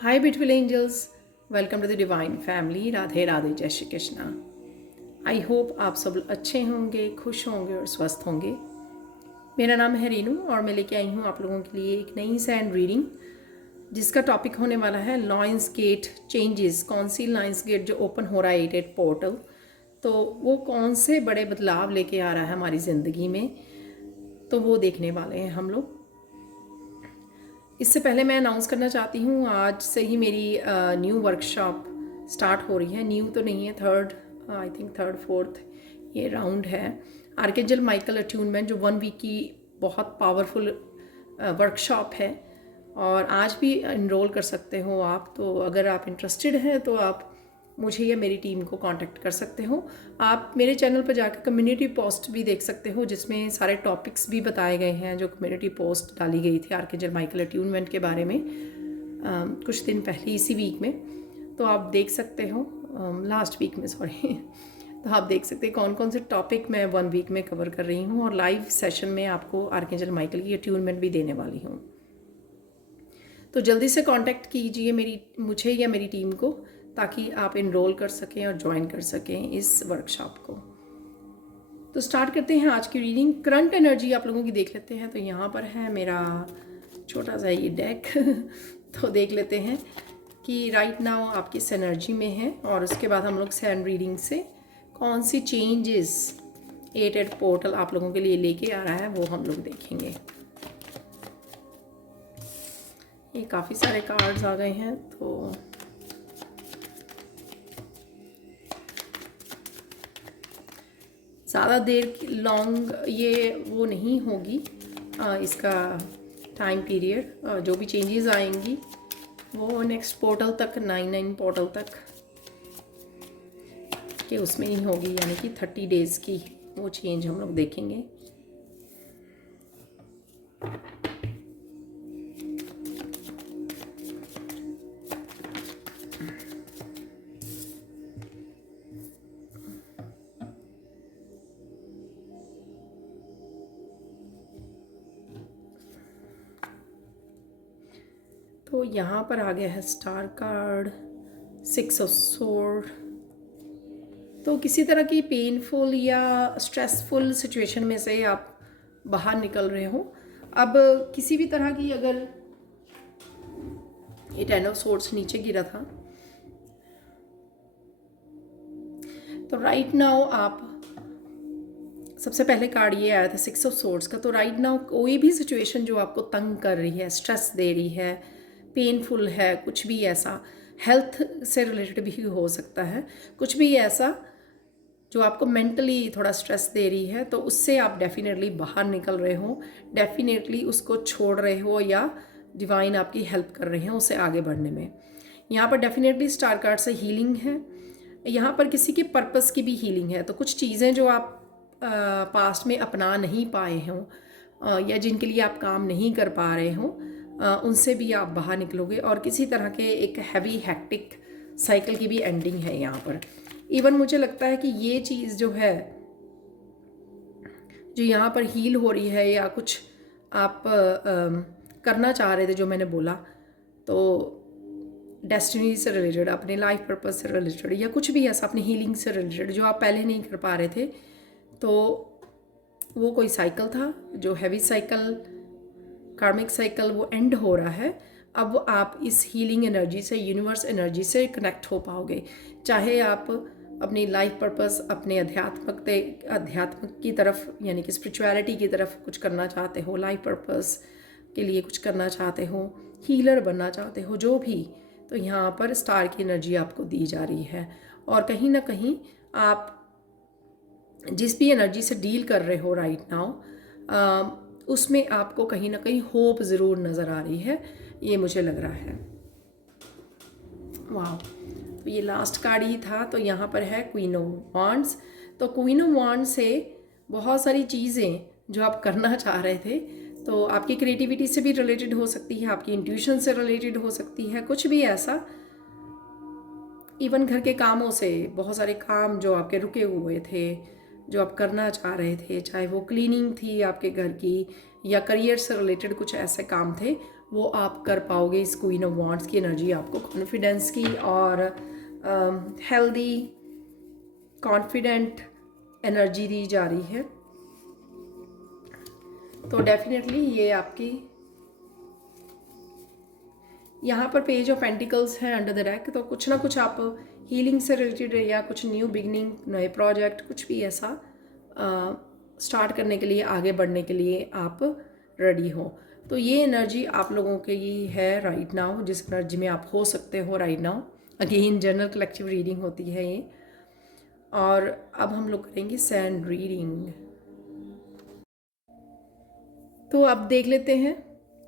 Hi, beautiful angels. Welcome to the Divine Family. Radhe Radhe, जय Shri Krishna. I hope आप सब अच्छे होंगे, खुश होंगे और स्वस्थ होंगे। मेरा नाम है रीनू और मैं लेके आई हूँ आप लोगों के लिए एक नई सैंड रीडिंग जिसका टॉपिक होने वाला है लायंस गेट चेंजेस। कौन सी लायंस गेट जो ओपन हो रहा है 88 पोर्टल, तो वो कौन से बड़े बदलाव लेके आ रहा है हमारी ज़िंदगी में, तो वो देखने वाले हैं हम लोग। इससे पहले मैं अनाउंस करना चाहती हूँ, आज से ही मेरी न्यू वर्कशॉप स्टार्ट हो रही है। न्यू तो नहीं है, आई थिंक थर्ड फोर्थ ये राउंड है। आर्केंजल माइकल अट्यूनमेंट जो 1 वीक की बहुत पावरफुल वर्कशॉप है और आज भी इनरोल कर सकते हो आप। तो अगर आप इंटरेस्टेड हैं तो आप मुझे या मेरी टीम को कांटेक्ट कर सकते हो। आप मेरे चैनल पर जाकर कम्युनिटी पोस्ट भी देख सकते हो जिसमें सारे टॉपिक्स भी बताए गए हैं जो कम्युनिटी पोस्ट डाली गई थी आर्केंजल माइकल अट्यूनमेंट के बारे में कुछ दिन पहले इसी वीक में। तो आप देख सकते हो, लास्ट वीक में सॉरी तो आप देख सकते हैं कौन कौन से टॉपिक मैं 1 वीक में कवर कर रही हूँ और लाइव सेशन में आपको आर्केंजल माइकल की अट्यूनमेंट भी देने वाली हूँ। तो जल्दी से कांटेक्ट कीजिए मुझे या मेरी टीम को, ताकि आप इनरोल कर सकें और ज्वाइन कर सकें इस वर्कशॉप को। तो स्टार्ट करते हैं आज की रीडिंग। करंट एनर्जी आप लोगों की देख लेते हैं। तो यहाँ पर है मेरा छोटा सा ये डेक तो देख लेते हैं कि राइट नाउ आप किस एनर्जी में हैं और उसके बाद हम लोग सैंड रीडिंग से कौन सी चेंजेस 88 पोर्टल आप लोगों के लिए लेके आ रहा है वो हम लोग देखेंगे। ये काफ़ी सारे कार्ड्स आ गए हैं तो ज़्यादा देर लॉन्ग ये वो नहीं होगी इसका टाइम पीरियड। जो भी चेंजेस आएंगी वो नेक्स्ट पोर्टल तक 99 पोर्टल तक के उसमें ही होगी, यानी कि 30 डेज़ की वो चेंज हम लोग देखेंगे। तो यहाँ पर आ गया है स्टार कार्ड, 6 ऑफ सोर्ड। तो किसी तरह की पेनफुल या स्ट्रेसफुल सिचुएशन में से आप बाहर निकल रहे हो। अब किसी भी तरह की अगर ये 10 ऑफ सोर्ड्स नीचे गिरा था तो राइट नाउ आप, सबसे पहले कार्ड ये आया था 6 ऑफ सोर्ड्स का। तो राइट नाउ कोई भी सिचुएशन जो आपको तंग कर रही है, स्ट्रेस दे रही है, पेनफुल है, कुछ भी ऐसा, हेल्थ से रिलेटेड भी हो सकता है, कुछ भी ऐसा जो आपको मेंटली थोड़ा स्ट्रेस दे रही है, तो उससे आप डेफिनेटली बाहर निकल रहे हो, डेफिनेटली उसको छोड़ रहे हो या डिवाइन आपकी हेल्प कर रहे हैं उसे आगे बढ़ने में। यहाँ पर डेफिनेटली स्टार कार्ड से हीलिंग है। यहाँ पर किसी के पर्पस की भी हीलिंग है। तो कुछ चीज़ें जो आप पास्ट में अपना नहीं पाए हों या जिनके लिए आप काम नहीं कर पा रहे हो, उनसे भी आप बाहर निकलोगे और किसी तरह के एक हैवी हैक्टिक साइकिल की भी एंडिंग है यहाँ पर। इवन मुझे लगता है कि ये चीज़ जो है जो यहाँ पर हील हो रही है या कुछ आप करना चाह रहे थे, जो मैंने बोला, तो डेस्टिनी से रिलेटेड, अपने लाइफ पर्पस से रिलेटेड या कुछ भी ऐसा अपनी हीलिंग से रिलेटेड जो आप पहले नहीं कर पा रहे थे, तो वो कोई साइकिल था जो हैवी साइकिल, कार्मिक साइकिल, वो एंड हो रहा है। अब आप इस हीलिंग एनर्जी से, यूनिवर्स एनर्जी से कनेक्ट हो पाओगे। चाहे आप अपनी लाइफ पर्पस, अपने अध्यात्म की तरफ यानी कि स्पिरिचुअलिटी की तरफ कुछ करना चाहते हो, लाइफ पर्पस के लिए कुछ करना चाहते हो, हीलर बनना चाहते हो, जो भी, तो यहाँ पर स्टार की एनर्जी आपको दी जा रही है। और कहीं ना कहीं आप जिस भी एनर्जी से डील कर रहे हो राइट नाउ, उसमें आपको कहीं ना कहीं होप ज़रूर नज़र आ रही है, ये मुझे लग रहा है। वाह, तो ये लास्ट कार्ड ही था। तो यहाँ पर है क्वीन ऑफ वांड्स। तो क्वीन ऑफ वांड्स से बहुत सारी चीज़ें जो आप करना चाह रहे थे, तो आपकी क्रिएटिविटी से भी रिलेटेड हो सकती है, आपकी इंट्यूशन से रिलेटेड हो सकती है, कुछ भी ऐसा। इवन घर के कामों से, बहुत सारे काम जो आपके रुके हुए थे, जो आप करना चाह रहे थे, चाहे वो क्लीनिंग थी आपके घर की या करियर से रिलेटेड कुछ ऐसे काम थे, वो आप कर पाओगे। इस क्वीन ऑफ वांड्स की एनर्जी आपको कॉन्फिडेंस की और हेल्दी कॉन्फिडेंट एनर्जी दी जा रही है। तो डेफिनेटली ये आपकी यहाँ पर पेज ऑफ पेंटिकल्स है अंडर द रैक, तो कुछ ना कुछ आप हीलिंग से रिलेटेड या कुछ न्यू बिगनिंग, नए प्रोजेक्ट, कुछ भी ऐसा स्टार्ट करने के लिए, आगे बढ़ने के लिए आप रेडी हो। तो ये एनर्जी आप लोगों के लिए है राइट नाउ, जिस एनर्जी में आप हो सकते हो right now. Again general collective reading होती है ये। और अब हम लोग करेंगे सैंड रीडिंग। तो अब देख लेते हैं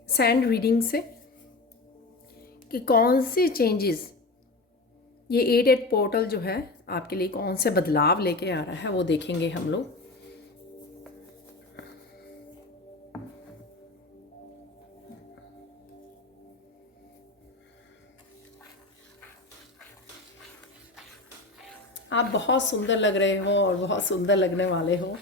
सैंड रीडिंग से कि कौन से चेंजेस ये 8 पोर्टल जो है आपके लिए कौन से बदलाव लेके आ रहा है, वो देखेंगे हम लोग। आप बहुत सुंदर लग रहे हो और बहुत सुंदर लगने वाले हो।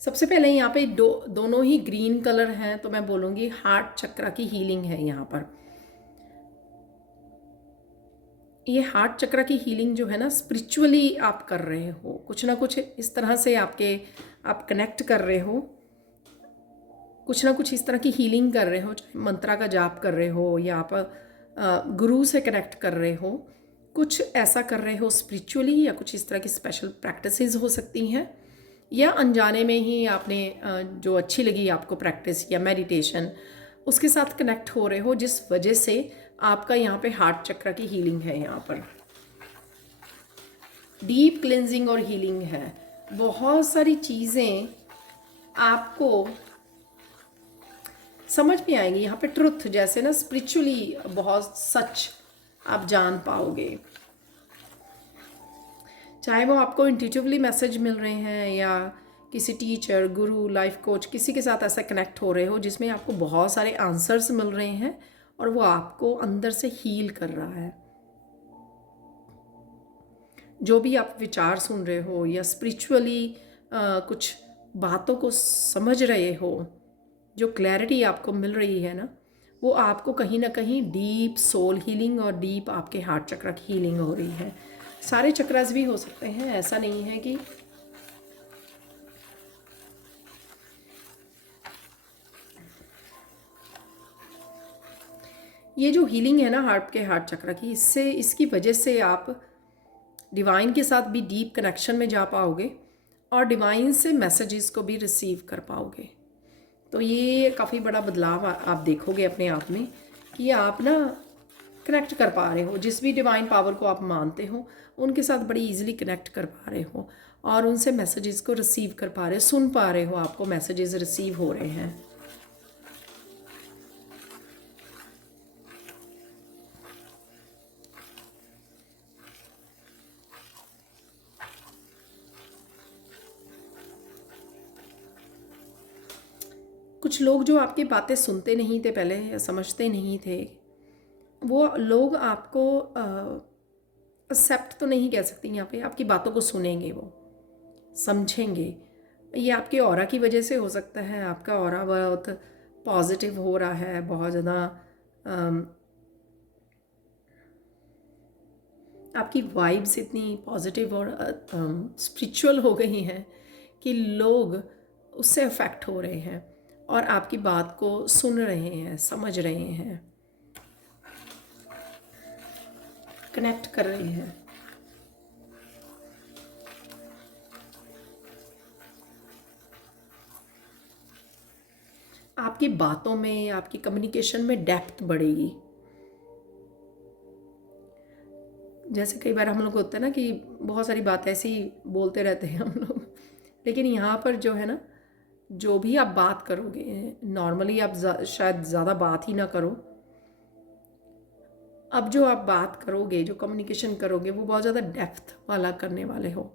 सबसे पहले यहाँ पे दोनों ही ग्रीन कलर हैं, तो मैं बोलूँगी हार्ट चक्र की हीलिंग है यहाँ पर। ये हार्ट चक्र की हीलिंग जो है ना, स्पिरिचुअली आप कर रहे हो, कुछ ना कुछ इस तरह से आप कनेक्ट कर रहे हो, कुछ ना कुछ इस तरह की हीलिंग कर रहे हो, चाहे मंत्रा का जाप कर रहे हो या आप गुरु से कनेक्ट कर रहे हो, कुछ ऐसा कर रहे हो स्पिरिचुअली, या कुछ इस तरह की स्पेशल प्रैक्टिसेस हो सकती हैं, या अनजाने में ही आपने जो अच्छी लगी आपको प्रैक्टिस या मेडिटेशन, उसके साथ कनेक्ट हो रहे हो, जिस वजह से आपका यहाँ पे हार्ट चक्र की हीलिंग है। यहाँ पर डीप क्लिनजिंग और हीलिंग है। बहुत सारी चीज़ें आपको समझ में आएंगी यहाँ पे, ट्रुथ जैसे ना, स्पिरिचुअली बहुत सच आप जान पाओगे। चाहे वो आपको इंट्यूटिवली मैसेज मिल रहे हैं या किसी टीचर, गुरु, लाइफ कोच, किसी के साथ ऐसा कनेक्ट हो रहे हो जिसमें आपको बहुत सारे आंसर्स मिल रहे हैं और वो आपको अंदर से हील कर रहा है। जो भी आप विचार सुन रहे हो या स्पिरिचुअली कुछ बातों को समझ रहे हो, जो क्लैरिटी आपको मिल रही है ना, वो आपको कहीं ना कहीं डीप सोल हीलिंग और डीप आपके हार्ट चक्र की हीलिंग हो रही है। सारे चक्रास भी हो सकते हैं, ऐसा नहीं है कि ये जो हीलिंग है ना हार्ट चक्र की, इसकी वजह से आप डिवाइन के साथ भी डीप कनेक्शन में जा पाओगे और डिवाइन से मैसेजेस को भी रिसीव कर पाओगे। तो ये काफ़ी बड़ा बदलाव आप देखोगे अपने आप में कि आप ना कनेक्ट कर पा रहे हो, जिस भी डिवाइन पावर को आप मानते हो उनके साथ बड़ी इजीली कनेक्ट कर पा रहे हो और उनसे मैसेजेस को रिसीव कर पा रहे हो, सुन पा रहे हो, आपको मैसेजेस रिसीव हो रहे हैं। कुछ लोग जो आपकी बातें सुनते नहीं थे पहले या समझते नहीं थे, वो लोग आपको एक्सेप्ट तो नहीं कह सकती, यहाँ पे आपकी बातों को सुनेंगे, वो समझेंगे। ये आपके ऑरा की वजह से हो सकता है। आपका ऑरा बहुत पॉजिटिव हो रहा है, बहुत ज़्यादा आपकी वाइब्स इतनी पॉजिटिव और स्पिरिचुअल हो गई हैं कि लोग उससे अफेक्ट हो रहे हैं और आपकी बात को सुन रहे हैं, समझ रहे हैं, कनेक्ट कर रहे हैं। आपकी बातों में, आपकी कम्युनिकेशन में डेप्थ बढ़ेगी। जैसे कई बार हम लोग होता है ना कि बहुत सारी बात ऐसी बोलते रहते हैं हम लोग, लेकिन यहाँ पर जो है ना, जो भी आप बात करोगे, नॉर्मली आप शायद ज़्यादा बात ही ना करो, अब जो आप बात करोगे, जो कम्युनिकेशन करोगे, वो बहुत ज़्यादा डेप्थ वाला करने वाले हो।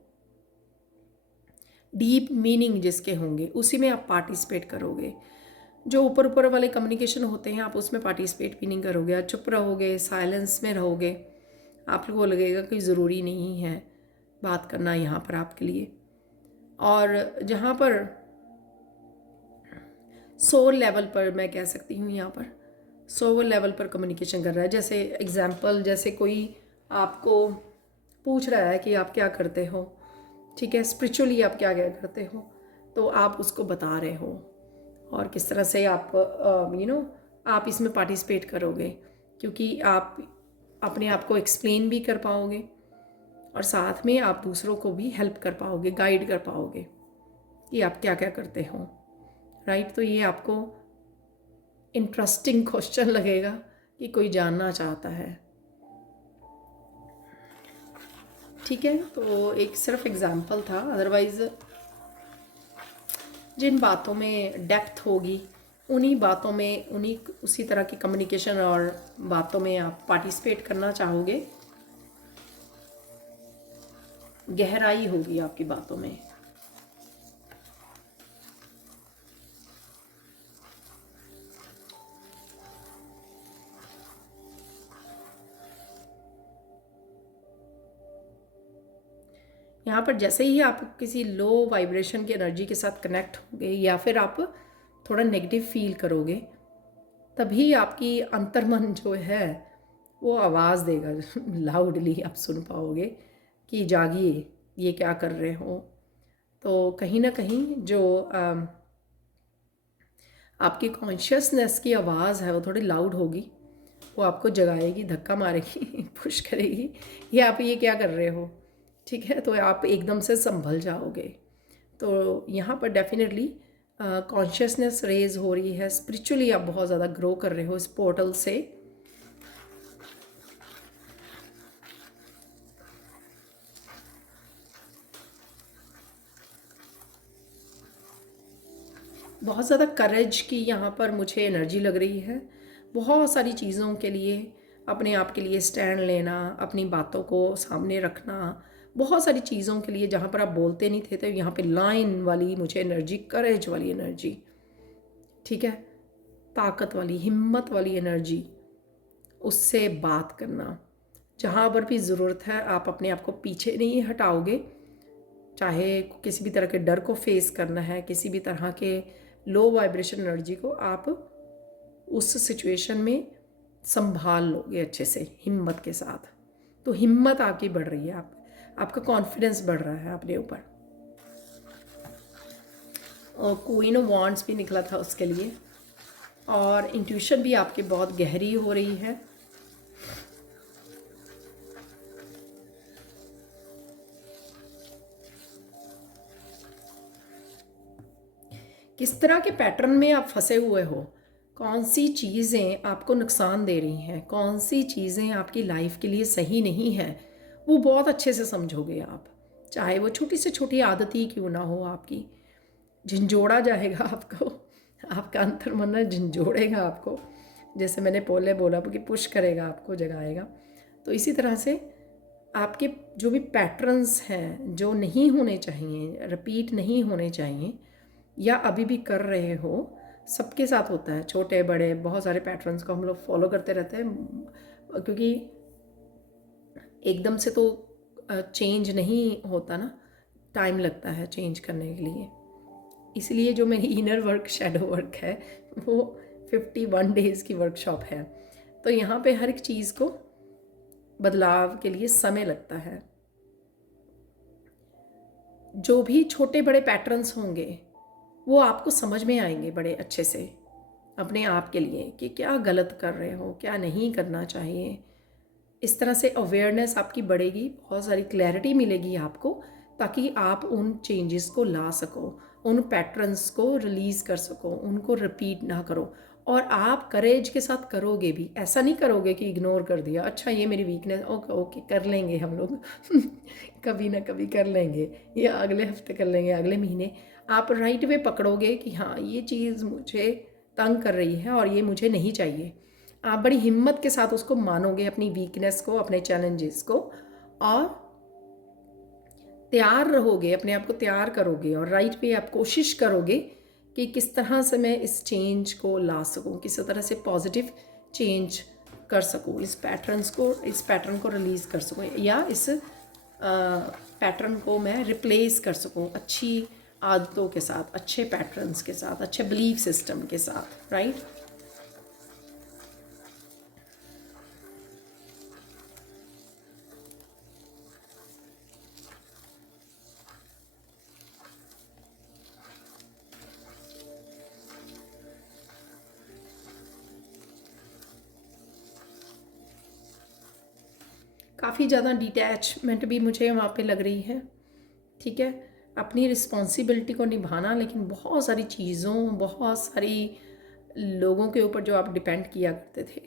डीप मीनिंग जिसके होंगे उसी में आप पार्टिसिपेट करोगे। जो ऊपर ऊपर वाले कम्युनिकेशन होते हैं आप उसमें पार्टिसिपेट भी नहीं करोगे, आप चुप रहोगे, साइलेंस में रहोगे, आप लोगों को लगेगा कि ज़रूरी नहीं है बात करना यहाँ पर आपके लिए। और जहाँ पर सोल लेवल पर, मैं कह सकती हूँ यहाँ पर सोल लेवल पर कम्युनिकेशन कर रहा है। जैसे एग्जाम्पल, जैसे कोई आपको पूछ रहा है कि आप क्या करते हो, ठीक है, स्पिरिचुअली आप क्या क्या करते हो, तो आप उसको बता रहे हो और किस तरह से आप आप इसमें पार्टिसिपेट करोगे, क्योंकि आप अपने आप को एक्सप्लेन भी कर पाओगे और साथ में आप दूसरों को भी हेल्प कर पाओगे, गाइड कर पाओगे कि आप क्या क्या करते हो, राइट। तो ये आपको इंटरेस्टिंग क्वेश्चन लगेगा कि कोई जानना चाहता है, ठीक है। तो एक सिर्फ एग्जाम्पल था, अदरवाइज जिन बातों में डेप्थ होगी उन्हीं बातों में, उसी तरह की कम्युनिकेशन और बातों में आप पार्टिसिपेट करना चाहोगे, गहराई होगी आपकी बातों में। यहाँ पर जैसे ही आप किसी लो वाइब्रेशन की एनर्जी के साथ कनेक्ट होंगे या फिर आप थोड़ा नेगेटिव फील करोगे, तभी आपकी अंतर्मन जो है वो आवाज़ देगा, लाउडली आप सुन पाओगे कि जागिए, ये क्या कर रहे हो। तो कहीं ना कहीं जो आपकी कॉन्शियसनेस की आवाज़ है वो थोड़ी लाउड होगी, वो आपको जगाएगी, धक्का मारेगी, पुश करेगी कि आप ये क्या कर रहे हो, ठीक है। तो आप एकदम से संभल जाओगे। तो यहाँ पर डेफिनेटली कॉन्शियसनेस रेज हो रही है, स्पिरिचुअली आप बहुत ज़्यादा ग्रो कर रहे हो इस पोर्टल से। बहुत ज़्यादा करेज की यहाँ पर मुझे एनर्जी लग रही है। बहुत सारी चीज़ों के लिए, अपने आप के लिए स्टैंड लेना, अपनी बातों को सामने रखना, बहुत सारी चीज़ों के लिए जहाँ पर आप बोलते नहीं थे, तो यहाँ पे लाइन वाली मुझे एनर्जी, करेज वाली एनर्जी, ठीक है, ताकत वाली, हिम्मत वाली एनर्जी, उससे बात करना। जहाँ पर भी ज़रूरत है आप अपने आप को पीछे नहीं हटाओगे, चाहे किसी भी तरह के डर को फेस करना है, किसी भी तरह के लो वाइब्रेशन एनर्जी को आप उस सिचुएशन में संभाल लोगे अच्छे से, हिम्मत के साथ। तो हिम्मत आपकी बढ़ रही है, आपका कॉन्फिडेंस बढ़ रहा है अपने ऊपर। और क्वीन ऑफ वांड्स भी निकला था उसके लिए, और इंट्यूशन भी आपकी बहुत गहरी हो रही है। किस तरह के पैटर्न में आप फंसे हुए हो, कौन सी चीज़ें आपको नुकसान दे रही हैं, कौन सी चीज़ें आपकी लाइफ के लिए सही नहीं है, वो बहुत अच्छे से समझोगे आप। चाहे वो छोटी से छोटी आदत ही क्यों ना हो, आपकी झंझोड़ा जाएगा आपको, आपका अंतर्मन झंझोड़ेगा आपको। जैसे मैंने पहले बोला कि पुश करेगा आपको, जगाएगा। तो इसी तरह से आपके जो भी पैटर्न्स हैं जो नहीं होने चाहिए, रिपीट नहीं होने चाहिए, या अभी भी कर रहे हो, सबके साथ होता है, छोटे बड़े बहुत सारे पैटर्न्स को हम लोग फॉलो करते रहते हैं, क्योंकि एकदम से तो चेंज नहीं होता ना, टाइम लगता है चेंज करने के लिए। इसलिए जो मेरी इनर वर्क, शैडो वर्क है, वो 51 डेज़ की वर्कशॉप है। तो यहाँ पे हर एक चीज़ को बदलाव के लिए समय लगता है। जो भी छोटे बड़े पैटर्न्स होंगे वो आपको समझ में आएंगे बड़े अच्छे से अपने आप के लिए, कि क्या गलत कर रहे हो, क्या नहीं करना चाहिए। इस तरह से अवेयरनेस आपकी बढ़ेगी, बहुत सारी क्लैरिटी मिलेगी आपको, ताकि आप उन चेंजेस को ला सको, उन पैटर्न्स को रिलीज़ कर सको, उनको रिपीट ना करो। और आप करेज के साथ करोगे भी, ऐसा नहीं करोगे कि इग्नोर कर दिया, अच्छा ये मेरी वीकनेस, ओके ओके कर लेंगे हम लोग कभी ना कभी कर लेंगे, या अगले हफ्ते कर लेंगे, अगले महीने। आप राइट वे पकड़ोगे कि हाँ ये चीज़ मुझे तंग कर रही है और ये मुझे नहीं चाहिए। आप बड़ी हिम्मत के साथ उसको मानोगे, अपनी वीकनेस को, अपने चैलेंजेस को, और तैयार रहोगे, अपने आप को तैयार करोगे, और राइट पे आप कोशिश करोगे कि किस तरह से मैं इस चेंज को ला सकूं, किस तरह से पॉजिटिव चेंज कर सकूं, इस पैटर्न को रिलीज़ कर सकूं, या इस पैटर्न को मैं रिप्लेस कर सकूं अच्छी आदतों के साथ, अच्छे पैटर्न्स के साथ, अच्छे बिलीफ सिस्टम के साथ, राइट। काफ़ी ज़्यादा डिटैचमेंट भी मुझे वहाँ पे लग रही है, ठीक है। अपनी रिस्पॉन्सिबिलिटी को निभाना, लेकिन बहुत सारी चीज़ों, बहुत सारी लोगों के ऊपर जो आप डिपेंड किया करते थे,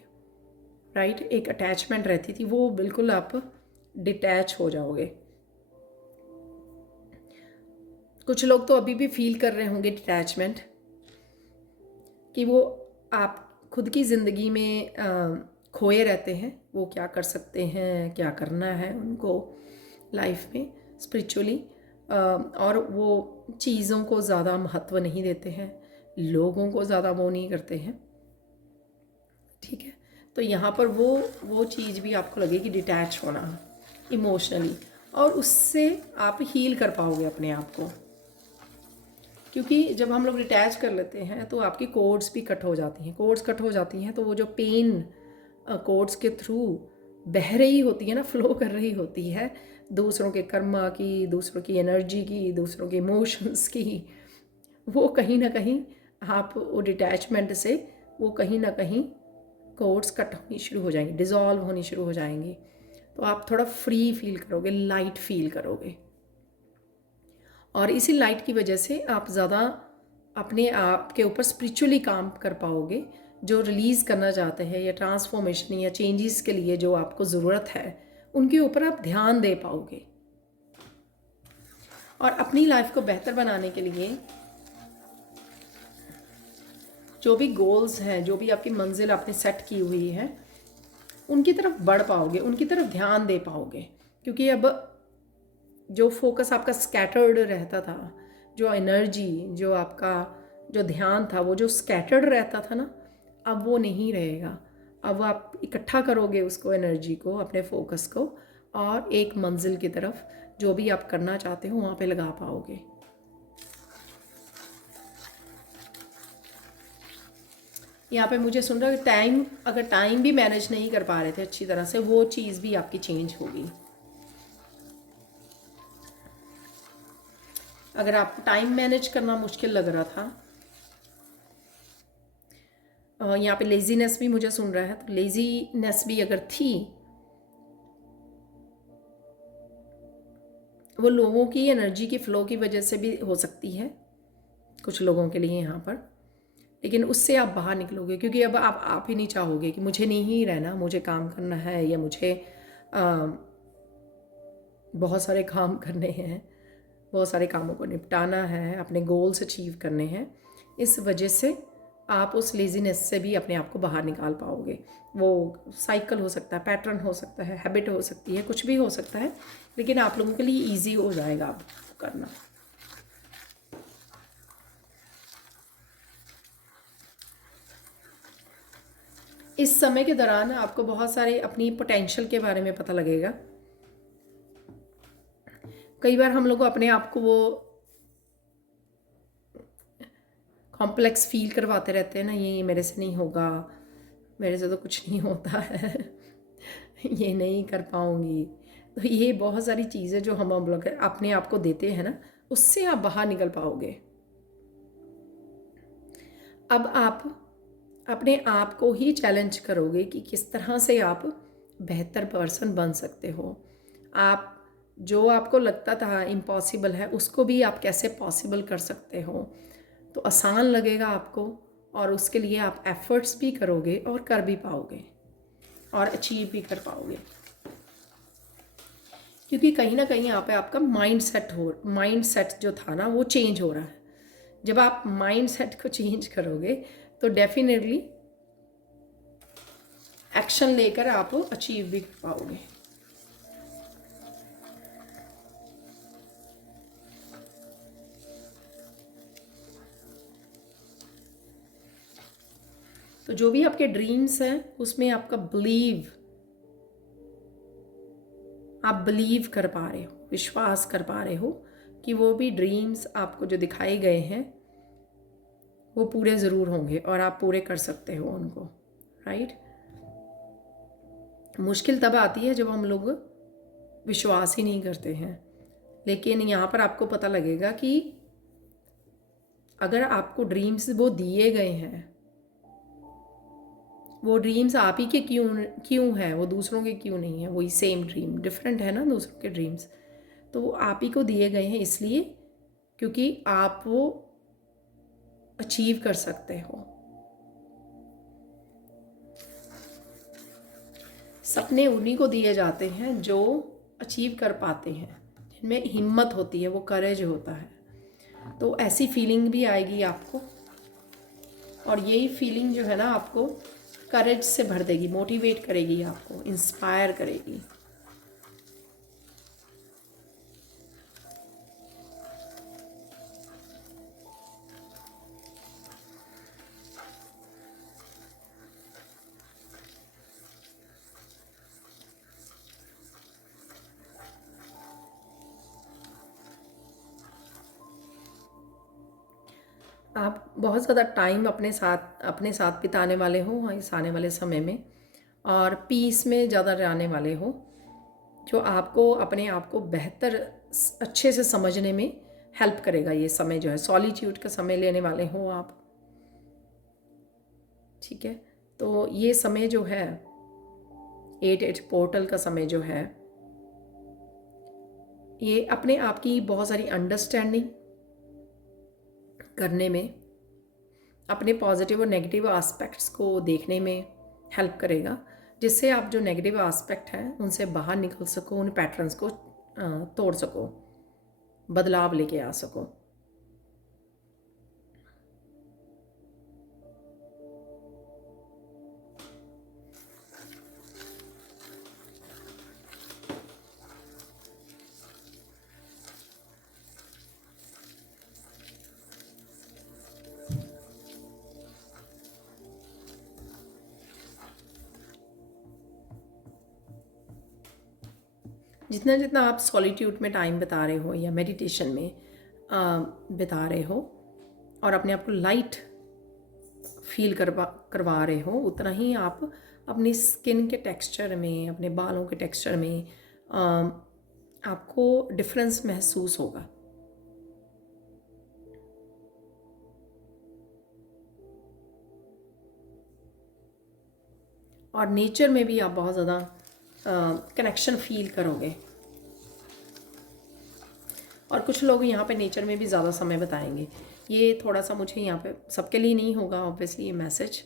राइट, एक अटैचमेंट रहती थी, वो बिल्कुल आप डिटैच हो जाओगे। कुछ लोग तो अभी भी फील कर रहे होंगे डिटैचमेंट, कि वो आप खुद की ज़िंदगी में खोए रहते हैं, वो क्या कर सकते हैं, क्या करना है उनको लाइफ में स्पिरिचुअली, और वो चीज़ों को ज़्यादा महत्व नहीं देते हैं, लोगों को ज़्यादा वो नहीं करते हैं, ठीक है। तो यहाँ पर वो चीज़ भी आपको लगेगी, डिटैच होना इमोशनली, और उससे आप हील कर पाओगे अपने आप को। क्योंकि जब हम लोग डिटैच कर लेते हैं तो आपकी कोड्स भी कट हो जाती हैं, कोड्स कट हो जाती हैं, तो वो जो पेन कोड्स के थ्रू बह रही होती है ना, फ्लो कर रही होती है, दूसरों के कर्मा की, दूसरों की एनर्जी की, दूसरों के इमोशंस की, वो कहीं ना कहीं आप वो डिटैचमेंट से वो कहीं ना कहीं कोड्स कट होनी शुरू हो जाएंगी, डिज़ोल्व होनी शुरू हो जाएंगी। तो आप थोड़ा फ्री फील करोगे, लाइट फील करोगे, और इसी लाइट की वजह से आप ज़्यादा अपने आप के ऊपर स्पिरिचुअली काम कर पाओगे। जो रिलीज़ करना चाहते हैं, या ट्रांसफॉर्मेशन या चेंजेस के लिए जो आपको ज़रूरत है, उनके ऊपर आप ध्यान दे पाओगे। और अपनी लाइफ को बेहतर बनाने के लिए जो भी गोल्स हैं, जो भी आपकी मंजिल आपने सेट की हुई है, उनकी तरफ बढ़ पाओगे, उनकी तरफ ध्यान दे पाओगे। क्योंकि अब जो फोकस आपका स्कैटर्ड रहता था, जो एनर्जी, जो आपका जो ध्यान था, वो जो स्कैटर्ड रहता था ना, अब वो नहीं रहेगा। अब आप इकट्ठा करोगे उसको, एनर्जी को, अपने फोकस को, और एक मंजिल की तरफ जो भी आप करना चाहते हो वहाँ पे लगा पाओगे। यहाँ पे मुझे सुन रहा है टाइम, अगर टाइम भी मैनेज नहीं कर पा रहे थे अच्छी तरह से, वो चीज़ भी आपकी चेंज होगी। अगर आपको टाइम मैनेज करना मुश्किल लग रहा था, यहाँ पे लेजीनेस भी मुझे सुन रहा है, तो लेजीनेस भी अगर थी, वो लोगों की एनर्जी की फ़्लो की वजह से भी हो सकती है कुछ लोगों के लिए यहाँ पर, लेकिन उससे आप बाहर निकलोगे। क्योंकि अब आप ही नहीं चाहोगे कि मुझे नहीं रहना, मुझे काम करना है, या मुझे बहुत सारे काम करने हैं, बहुत सारे कामों को निपटाना है, अपने गोल्स अचीव करने हैं। इस वजह से आप उस लेजीनेस से भी अपने आप को बाहर निकाल पाओगे। वो साइकिल हो सकता है, पैटर्न हो सकता है, हैबिट हो सकती है, कुछ भी हो सकता है, लेकिन आप लोगों के लिए ईजी हो जाएगा अब करना। इस समय के दौरान आपको बहुत सारे अपनी पोटेंशियल के बारे में पता लगेगा। कई बार हम लोग अपने आप को वो कॉम्प्लेक्स फील करवाते रहते हैं ना, ये मेरे से नहीं होगा, मेरे से तो कुछ नहीं होता है, ये नहीं कर पाऊँगी। तो ये बहुत सारी चीज़ें जो हम लोग अपने आप को देते हैं ना, उससे आप बाहर निकल पाओगे। अब आप अपने आप को ही चैलेंज करोगे कि किस तरह से आप बेहतर पर्सन बन सकते हो। आप जो आपको लगता था इम्पॉसिबल है, उसको भी आप कैसे पॉसिबल कर सकते हो। तो आसान लगेगा आपको, और उसके लिए आप एफर्ट्स भी करोगे और कर भी पाओगे और अचीव भी कर पाओगे। क्योंकि कहीं ना कहीं यहाँ पे आपका माइंड सेट जो था ना, वो चेंज हो रहा है। जब आप माइंड सेट को चेंज करोगे तो डेफिनेटली एक्शन लेकर आप अचीव भी कर पाओगे। तो जो भी आपके ड्रीम्स हैं, उसमें आपका बिलीव, आप बिलीव कर पा रहे हो, विश्वास कर पा रहे हो कि वो भी ड्रीम्स आपको जो दिखाए गए हैं वो पूरे ज़रूर होंगे और आप पूरे कर सकते हो उनको, राइट। मुश्किल तब आती है जब हम लोग विश्वास ही नहीं करते हैं, लेकिन यहाँ पर आपको पता लगेगा कि अगर आपको ड्रीम्स वो दिए गए हैं, वो ड्रीम्स आप ही के क्यों हैं, वो दूसरों के क्यों नहीं है। वही सेम ड्रीम, डिफरेंट है ना दूसरों के ड्रीम्स, तो वो आप ही को दिए गए हैं इसलिए क्योंकि आप वो अचीव कर सकते हो। सपने उन्हीं को दिए जाते हैं जो अचीव कर पाते हैं, जिनमें हिम्मत होती है, वो करेज होता है। तो ऐसी फीलिंग भी आएगी आपको, और यही फीलिंग जो है ना आपको करेज से भर देगी, मोटिवेट करेगी, आपको इंस्पायर करेगी। आप बहुत ज़्यादा टाइम अपने साथ बिताने वाले हो इस आने वाले समय में, और पीस में ज़्यादा रहने वाले हो, जो आपको अपने आप को बेहतर अच्छे से समझने में हेल्प करेगा। ये समय जो है सॉलिट्यूड का समय लेने वाले हो आप, ठीक है। तो ये समय जो है 8-8 पोर्टल का समय जो है, ये अपने आप की बहुत सारी अंडरस्टैंडिंग करने में, अपने पॉजिटिव और नेगेटिव एस्पेक्ट्स को देखने में हेल्प करेगा, जिससे आप जो नेगेटिव एस्पेक्ट हैं उनसे बाहर निकल सको, उन पैटर्न्स को तोड़ सको, बदलाव लेके आ सको। जितना जितना आप सॉलिट्यूड में टाइम बिता रहे हो या मेडिटेशन में बिता रहे हो और अपने आप को लाइट फील करवा रहे हो, उतना ही आप अपनी स्किन के टेक्सचर में, अपने बालों के टेक्सचर में आपको डिफरेंस महसूस होगा। और नेचर में भी आप बहुत ज़्यादा कनेक्शन फील करोगे। और कुछ लोग यहाँ पे नेचर में भी ज़्यादा समय बताएंगे। ये थोड़ा सा मुझे यहाँ पे सबके लिए नहीं होगा ऑब्वियसली ये मैसेज,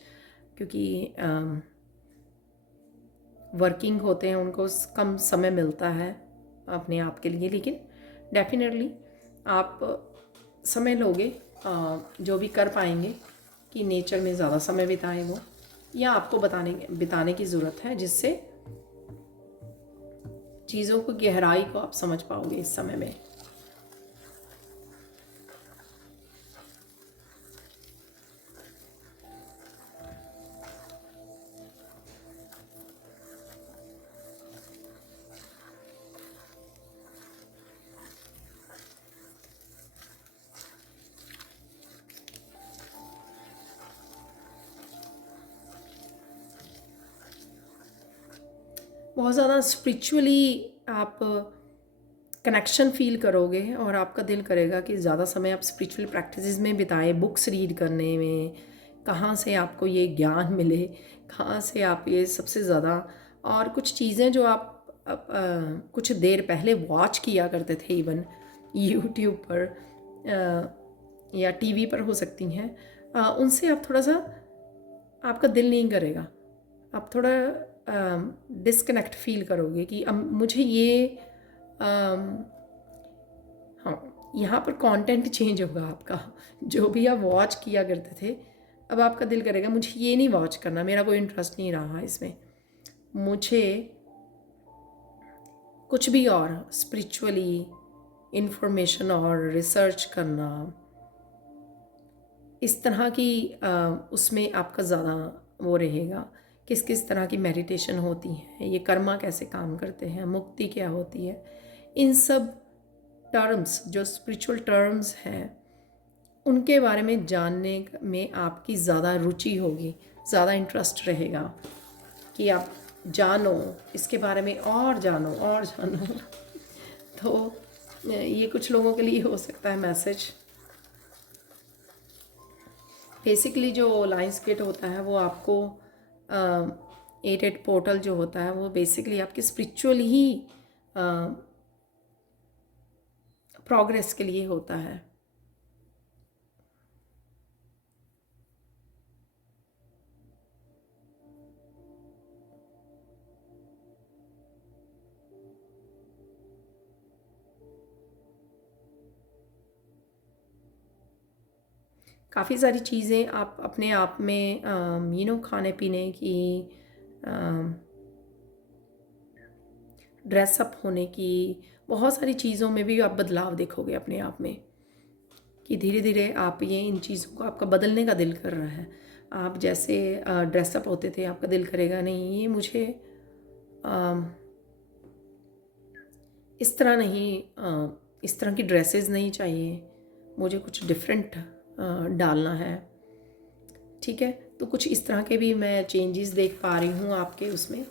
क्योंकि वर्किंग होते हैं, उनको कम समय मिलता है अपने आप के लिए, लेकिन डेफिनेटली आप समय लोगे जो भी कर पाएंगे कि नेचर में ज़्यादा समय बिताएं वो, या आपको बिताने की ज़रूरत है, जिससे चीज़ों को गहराई को आप समझ पाओगे इस समय में। बहुत ज़्यादा स्पिरिचुअली आप कनेक्शन फील करोगे और आपका दिल करेगा कि ज़्यादा समय आप स्पिरिचुअल प्रैक्टिसेस में बिताएं, बुक्स रीड करने में। कहाँ से आपको ये ज्ञान मिले, कहाँ से आप ये सबसे ज़्यादा, और कुछ चीज़ें जो आप कुछ देर पहले वॉच किया करते थे, इवन यूट्यूब पर या टीवी पर हो सकती हैं, उनसे आप थोड़ा सा, आपका दिल नहीं करेगा, आप थोड़ा डिस्कनेक्ट फील करोगे कि अब मुझे ये हाँ, यहाँ पर कंटेंट चेंज होगा आपका। जो भी आप वॉच किया करते थे, अब आपका दिल करेगा मुझे ये नहीं वॉच करना, मेरा कोई इंटरेस्ट नहीं रहा इसमें, मुझे कुछ भी और स्पिरिचुअली इंफॉर्मेशन और रिसर्च करना, इस तरह की उसमें आपका ज़्यादा वो रहेगा किस किस तरह की मेडिटेशन होती है, ये कर्मा कैसे काम करते हैं, मुक्ति क्या होती है, इन सब टर्म्स जो स्पिरिचुअल टर्म्स हैं उनके बारे में जानने में आपकी ज़्यादा रुचि होगी, ज़्यादा इंटरेस्ट रहेगा कि आप जानो इसके बारे में और जानो और जानो। तो ये कुछ लोगों के लिए हो सकता है मैसेज। बेसिकली जो लाइंस गेट होता है वो आपको 8 पोर्टल जो होता है वो बेसिकली आपकी स्पिरिचुअल ही प्रोग्रेस के लिए होता है। काफ़ी सारी चीज़ें आप अपने आप में खाने पीने की, ड्रेसअप होने की, बहुत सारी चीज़ों में भी आप बदलाव देखोगे अपने आप में कि धीरे धीरे आप ये इन चीज़ों को आपका बदलने का दिल कर रहा है। आप जैसे ड्रेसअप होते थे आपका दिल करेगा नहीं, ये मुझे इस तरह नहीं, इस तरह की ड्रेसेस नहीं चाहिए, मुझे कुछ डिफरेंट डालना है। ठीक है, तो कुछ इस तरह के भी मैं चेंजेस देख पा रही हूँ आपके उसमें।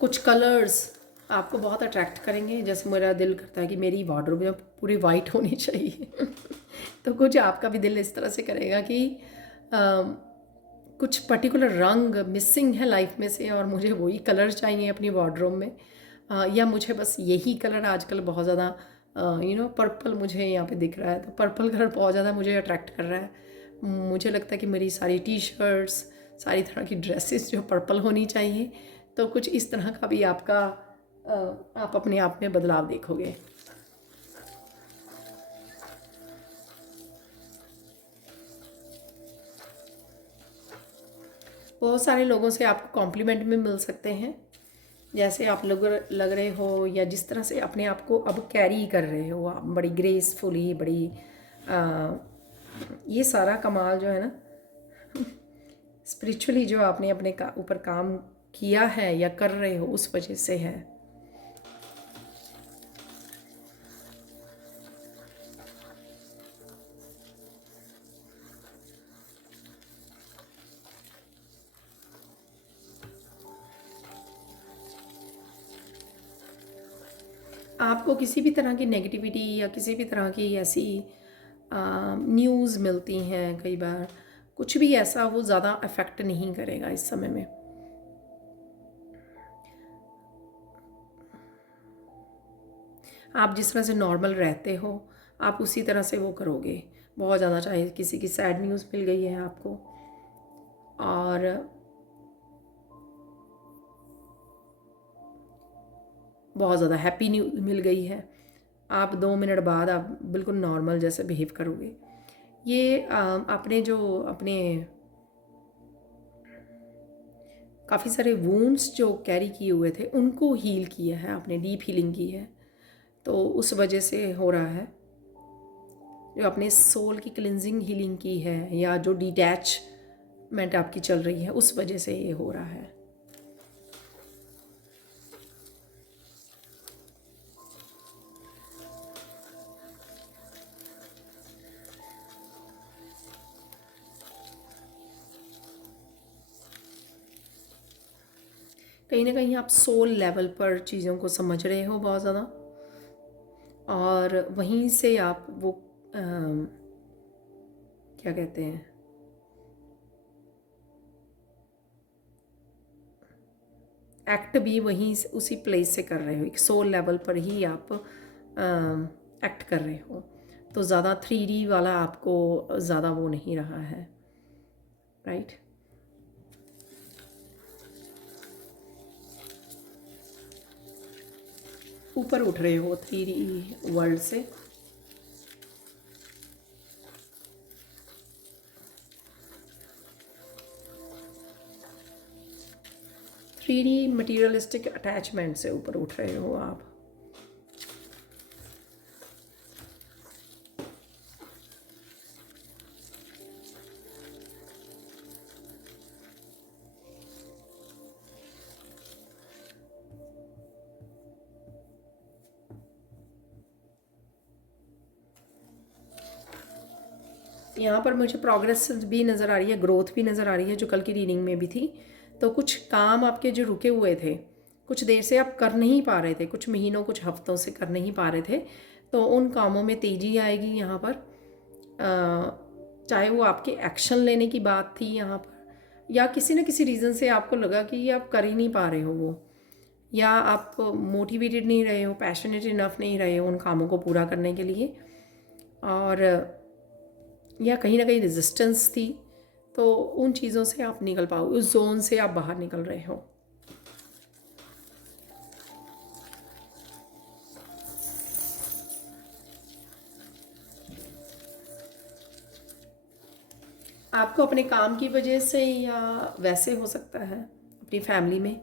कुछ कलर्स आपको बहुत अट्रैक्ट करेंगे, जैसे मेरा दिल करता है कि मेरी वार्डरोब में पूरी वाइट होनी चाहिए। तो कुछ आपका भी दिल इस तरह से करेगा कि कुछ पर्टिकुलर रंग मिसिंग है लाइफ में से और मुझे वही कलर चाहिए अपनी वार्डरोब में, या मुझे बस यही कलर आजकल बहुत ज़्यादा पर्पल मुझे यहाँ पे दिख रहा है, तो पर्पल कलर बहुत ज़्यादा मुझे अट्रैक्ट कर रहा है। मुझे लगता है कि मेरी सारी टी शर्ट्स, सारी तरह की ड्रेसेस जो पर्पल होनी चाहिए। तो कुछ इस तरह का भी आपका आप अपने आप में बदलाव देखोगे। बहुत सारे लोगों से आपको कॉम्प्लीमेंट में मिल सकते हैं, जैसे आप लोग लग रहे हो या जिस तरह से अपने आप को अब कैरी कर रहे हो आप, बड़ी ग्रेसफुली, बड़ी ये सारा कमाल जो है ना स्पिरिचुअली जो आपने अपने ऊपर काम किया है या कर रहे हो उस वजह से है। आपको किसी भी तरह की नेगेटिविटी या किसी भी तरह की ऐसी न्यूज़ मिलती हैं कई बार, कुछ भी ऐसा वो ज़्यादा अफेक्ट नहीं करेगा इस समय में। आप जिस तरह से नॉर्मल रहते हो आप उसी तरह से वो करोगे। बहुत ज़्यादा चाहे किसी की सैड न्यूज़ मिल गई है आपको और बहुत ज़्यादा हैप्पी न्यूज़ मिल गई है, आप 2 मिनट बाद आप बिल्कुल नॉर्मल जैसे बिहेव करोगे। ये आपने जो अपने काफ़ी सारे वूंड्स जो कैरी किए हुए थे उनको हील किया है आपने, डीप हीलिंग की है, तो उस वजह से हो रहा है। जो अपने सोल की क्लिनजिंग हीलिंग की है या जो डिटैचमेंट आपकी चल रही है उस वजह से ये हो रहा है। कहीं ना कहीं आप सोल लेवल पर चीज़ों को समझ रहे हो बहुत ज़्यादा, और वहीं से आप वो क्या कहते हैं, एक्ट भी वहीं से उसी प्लेस से कर रहे हो, एक सोल लेवल पर ही आप एक्ट कर रहे हो। तो ज़्यादा 3D वाला आपको ज़्यादा वो नहीं रहा है, राइट। ऊपर उठ रहे हो 3D वर्ल्ड से। थ्री डी मटीरियलिस्टिक अटैचमेंट से ऊपर उठ रहे हो आप। यहाँ पर मुझे प्रोग्रेस भी नज़र आ रही है, ग्रोथ भी नज़र आ रही है, जो कल की रीडिंग में भी थी। तो कुछ काम आपके जो रुके हुए थे, कुछ देर से आप कर नहीं पा रहे थे, कुछ महीनों कुछ हफ्तों से कर नहीं पा रहे थे, तो उन कामों में तेज़ी आएगी यहाँ पर। चाहे वो आपके एक्शन लेने की बात थी यहाँ पर, या किसी न किसी रीज़न से आपको लगा कि ये आप कर ही नहीं पा रहे हो वो, या आप मोटिवेटेड नहीं रहे हो, पैशनेट इनफ नहीं रहे हो उन कामों को पूरा करने के लिए, और या कहीं ना कहीं रेजिस्टेंस थी, तो उन चीज़ों से आप निकल पाओ, उस जोन से आप बाहर निकल रहे हो। आपको अपने काम की वजह से, या वैसे हो सकता है अपनी फैमिली में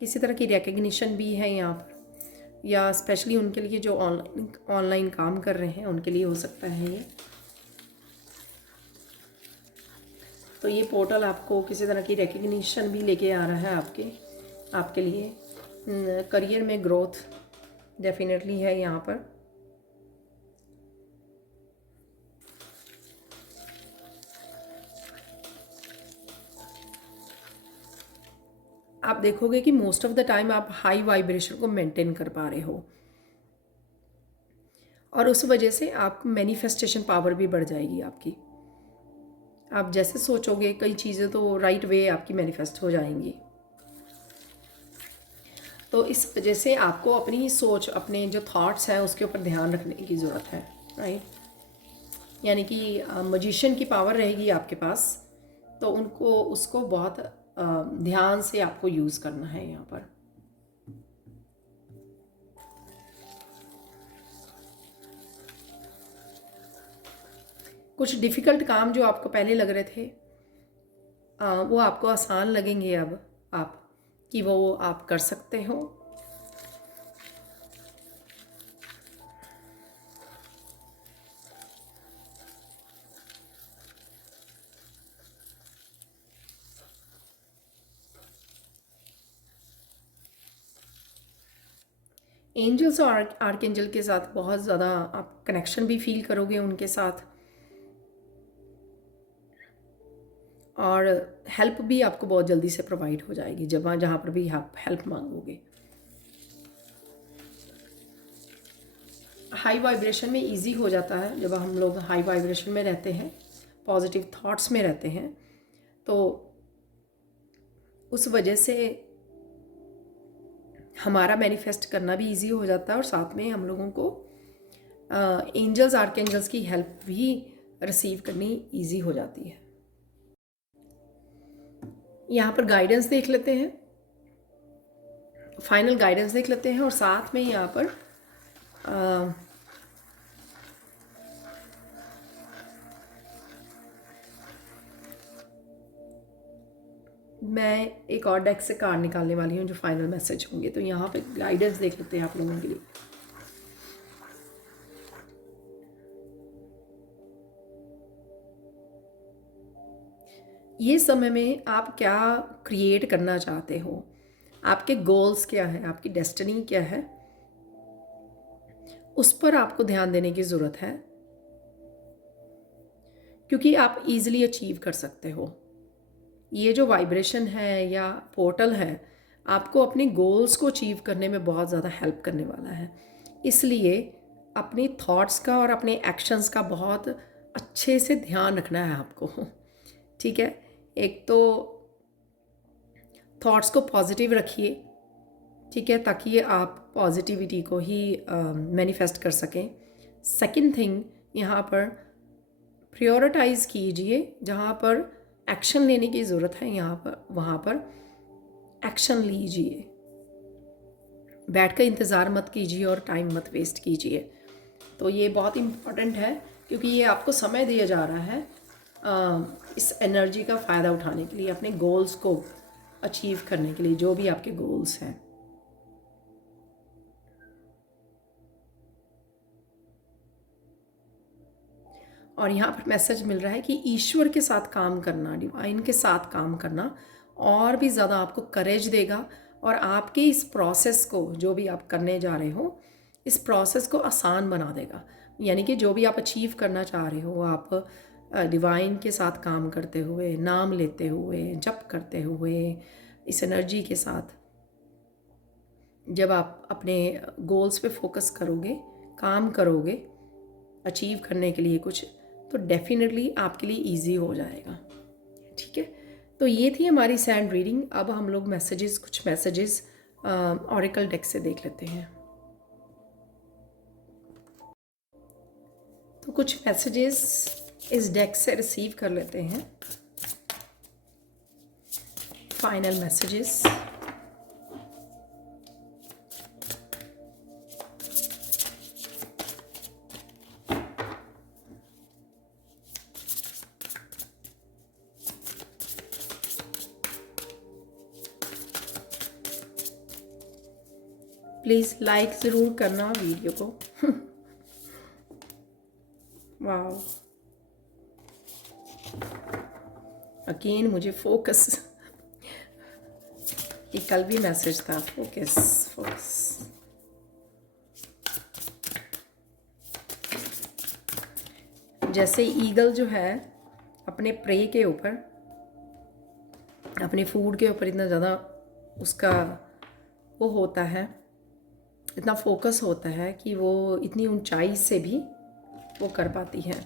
किसी तरह की रिकग्निशन भी है यहाँ पर, या स्पेशली उनके लिए जो ऑनलाइन काम कर रहे हैं उनके लिए हो सकता है ये। तो ये पोर्टल आपको किसी तरह की रिकग्निशन भी लेके आ रहा है आपके लिए। करियर में ग्रोथ डेफिनेटली है यहाँ पर। आप देखोगे कि मोस्ट ऑफ द टाइम आप हाई वाइब्रेशन को मेंटेन कर पा रहे हो, और उस वजह से आपको मैनिफेस्टेशन पावर भी बढ़ जाएगी आपकी। आप जैसे सोचोगे कई चीज़ें तो राइट वे आपकी मैनिफेस्ट हो जाएंगी। तो इस वजह से आपको अपनी सोच, अपने जो थॉट्स हैं उसके ऊपर ध्यान रखने की ज़रूरत है, राइट। यानी कि मजिशियन की पावर रहेगी आपके पास, तो उसको बहुत ध्यान से आपको यूज़ करना है यहाँ पर। कुछ डिफ़िकल्ट काम जो आपको पहले लग रहे थे वो आपको आसान लगेंगे अब कि वो आप कर सकते हो। एंजल्स और आर्कएंजल के साथ बहुत ज़्यादा आप कनेक्शन भी फील करोगे उनके साथ, और हेल्प भी आपको बहुत जल्दी से प्रोवाइड हो जाएगी जहाँ पर भी आप हेल्प मांगोगे। हाई वाइब्रेशन में इजी हो जाता है जब हम लोग हाई वाइब्रेशन में रहते हैं, पॉजिटिव थॉट्स में रहते हैं, तो उस वजह से हमारा मैनिफेस्ट करना भी इजी हो जाता है, और साथ में हम लोगों को एंजल्स आर्कएंजल्स की हेल्प भी रिसीव करनी इजी हो जाती है। यहाँ पर गाइडेंस देख लेते हैं, फाइनल गाइडेंस देख लेते हैं, और साथ में यहाँ पर मैं एक और डेक से कार्ड निकालने वाली हूँ जो फाइनल मैसेज होंगे। तो यहाँ पे गाइडेंस देख लेते हैं आप लोगों के लिए। ये समय में आप क्या क्रिएट करना चाहते हो, आपके गोल्स क्या है, आपकी डेस्टिनी क्या है, उस पर आपको ध्यान देने की ज़रूरत है, क्योंकि आप इजीली अचीव कर सकते हो। ये जो वाइब्रेशन है या पोर्टल है आपको अपने गोल्स को अचीव करने में बहुत ज़्यादा हेल्प करने वाला है। इसलिए अपने थॉट्स का और अपने एक्शंस का बहुत अच्छे से ध्यान रखना है आपको, ठीक है। एक तो थॉट्स को पॉजिटिव रखिए, ठीक है, ताकि आप पॉजिटिविटी को ही मैनिफेस्ट कर सकें। सेकंड थिंग, यहाँ पर प्रायोरिटाइज़ कीजिए, जहाँ पर एक्शन लेने की ज़रूरत है यहाँ पर वहाँ पर एक्शन लीजिए। बैठ कर इंतज़ार मत कीजिए और टाइम मत वेस्ट कीजिए। तो ये बहुत इम्पॉर्टेंट है, क्योंकि ये आपको समय दिया जा रहा है इस एनर्जी का फ़ायदा उठाने के लिए, अपने गोल्स को अचीव करने के लिए, जो भी आपके गोल्स हैं। और यहाँ पर मैसेज मिल रहा है कि ईश्वर के साथ काम करना, डिवाइन के साथ काम करना और भी ज़्यादा आपको करेज देगा, और आपके इस प्रोसेस को, जो भी आप करने जा रहे हो, इस प्रोसेस को आसान बना देगा। यानी कि जो भी आप अचीव करना चाह रहे हो, आप डिवाइन के साथ काम करते हुए, नाम लेते हुए, जप करते हुए, इस एनर्जी के साथ जब आप अपने गोल्स पे फोकस करोगे, काम करोगे अचीव करने के लिए कुछ, तो डेफिनेटली आपके लिए इजी हो जाएगा। ठीक है, तो ये थी हमारी सैंड रीडिंग। अब हम लोग कुछ मैसेजेस ऑरेकल डेक से देख लेते हैं। तो कुछ मैसेजेस इस डेक से रिसीव कर लेते हैं। Final messages. प्लीज़ लाइक ज़रूर करना वीडियो को। वाह, अगेन मुझे फोकस, ये कल भी मैसेज था, फोकस फोकस। जैसे ईगल जो है अपने प्रे के ऊपर, अपने फूड के ऊपर इतना ज़्यादा उसका वो होता है, इतना फोकस होता है कि वो इतनी ऊंचाई से भी वो कर पाती है।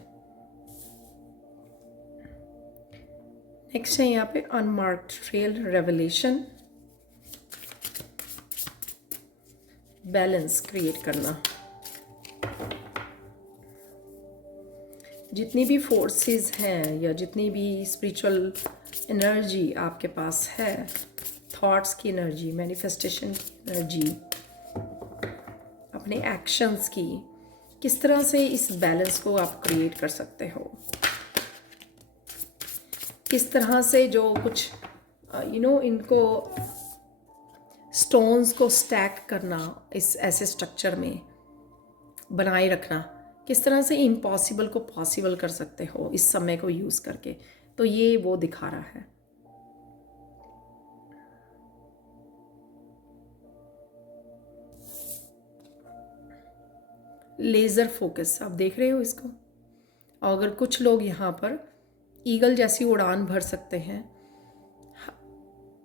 नेक्स्ट है यहाँ पे unmarked trail, revelation, balance create करना। जितनी भी फोर्सेस हैं या जितनी भी स्पिरिचुअल एनर्जी आपके पास है, थॉट्स की एनर्जी, मैनिफेस्टेशन की एनर्जी, अपने एक्शंस की, किस तरह से इस बैलेंस को आप क्रिएट कर सकते हो, किस तरह से जो कुछ इनको स्टोन्स को स्टैक करना, इस ऐसे स्ट्रक्चर में बनाए रखना, किस तरह से इम्पॉसिबल को पॉसिबल कर सकते हो इस समय को यूज़ करके। तो ये वो दिखा रहा है। लेज़र फोकस, आप देख रहे हो इसको। और अगर कुछ लोग यहाँ पर ईगल जैसी उड़ान भर सकते हैं,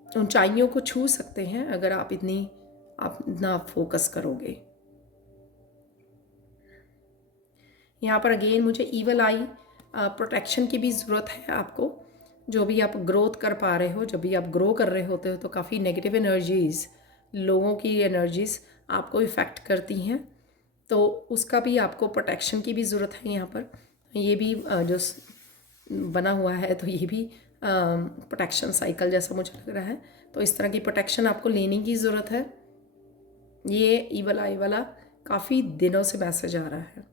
ऊंचाइयों को छू सकते हैं अगर आप इतना फोकस करोगे। यहाँ पर अगेन मुझे ईवल आई प्रोटेक्शन की भी ज़रूरत है आपको। जो भी आप ग्रोथ कर पा रहे हो, जब भी आप ग्रो कर रहे होते हो तो काफ़ी नेगेटिव एनर्जीज़, लोगों की एनर्जीज़ आपको इफ़ेक्ट करती हैं, तो उसका भी आपको प्रोटेक्शन की भी ज़रूरत है। यहाँ पर ये भी जो बना हुआ है, तो ये भी प्रोटेक्शन साइकिल जैसा मुझे लग रहा है। तो इस तरह की प्रोटेक्शन आपको लेने की ज़रूरत है। ये ईवल आई वाला काफ़ी दिनों से मैसेज आ रहा है।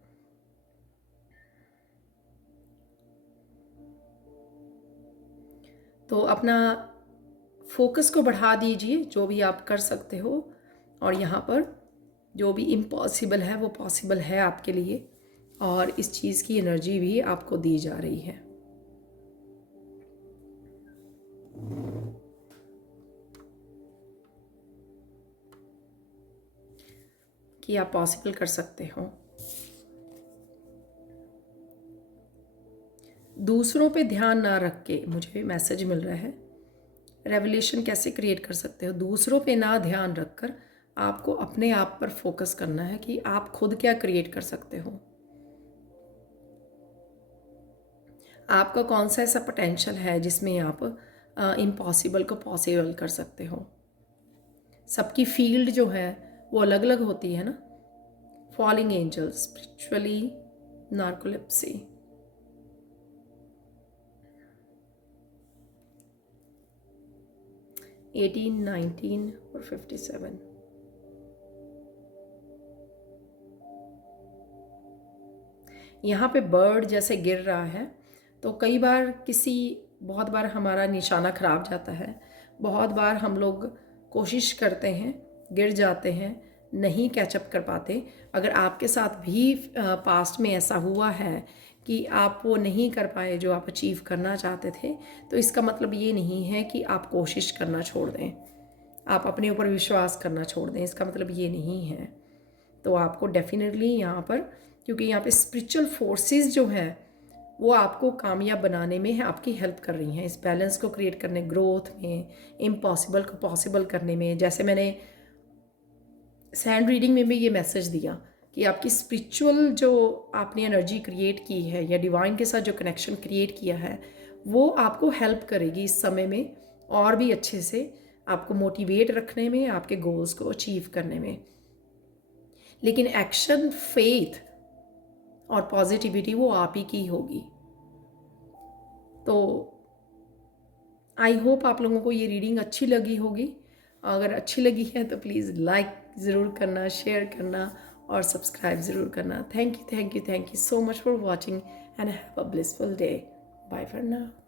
तो अपना फोकस को बढ़ा दीजिए जो भी आप कर सकते हो, और यहाँ पर जो भी इम्पॉसिबल है वो पॉसिबल है आपके लिए, और इस चीज़ की एनर्जी भी आपको दी जा रही है। कि आप पॉसिबल कर सकते हो। दूसरों पे ध्यान ना रख के मुझे मैसेज मिल रहा है, रेवलेशन कैसे क्रिएट कर सकते हो। दूसरों पे ना ध्यान रखकर आपको अपने आप पर फोकस करना है कि आप खुद क्या क्रिएट कर सकते हो, आपका कौन सा ऐसा पोटेंशियल है जिसमें आप इम्पॉसिबल को पॉसिबल कर सकते हो। सबकी फील्ड जो है वो अलग अलग होती है ना। Falling angel, spiritually, narcolepsy, eighteen, 19 और 57। यहाँ पे बर्ड जैसे गिर रहा है, तो कई बार बहुत बार हमारा निशाना खराब जाता है। बहुत बार हम लोग कोशिश करते हैं, गिर जाते हैं, नहीं कैचअप कर पाते। अगर आपके साथ भी पास्ट में ऐसा हुआ है कि आप वो नहीं कर पाए जो आप अचीव करना चाहते थे, तो इसका मतलब ये नहीं है कि आप कोशिश करना छोड़ दें, आप अपने ऊपर विश्वास करना छोड़ दें, इसका मतलब ये नहीं है। तो आपको डेफिनेटली यहाँ पर क्योंकि यहाँ पे स्पिरिचुअल फोर्सेस जो हैं वो आपको कामयाब बनाने में आपकी हेल्प कर रही हैं, इस बैलेंस को क्रिएट करने, ग्रोथ में, इम्पॉसिबल को पॉसिबल करने में। जैसे मैंने सैंड रीडिंग में भी ये मैसेज दिया कि आपकी स्पिरिचुअल जो आपने एनर्जी क्रिएट की है या डिवाइन के साथ जो कनेक्शन क्रिएट किया है वो आपको हेल्प करेगी इस समय में और भी अच्छे से आपको मोटिवेट रखने में, आपके गोल्स को अचीव करने में। लेकिन एक्शन, फेथ और पॉजिटिविटी वो आप ही की होगी। तो आई होप आप लोगों को ये रीडिंग अच्छी लगी होगी। अगर अच्छी लगी है तो प्लीज़ लाइक ज़रूर करना, शेयर करना और सब्सक्राइब ज़रूर करना। Thank you so much for watching and have a blissful day. Bye for now.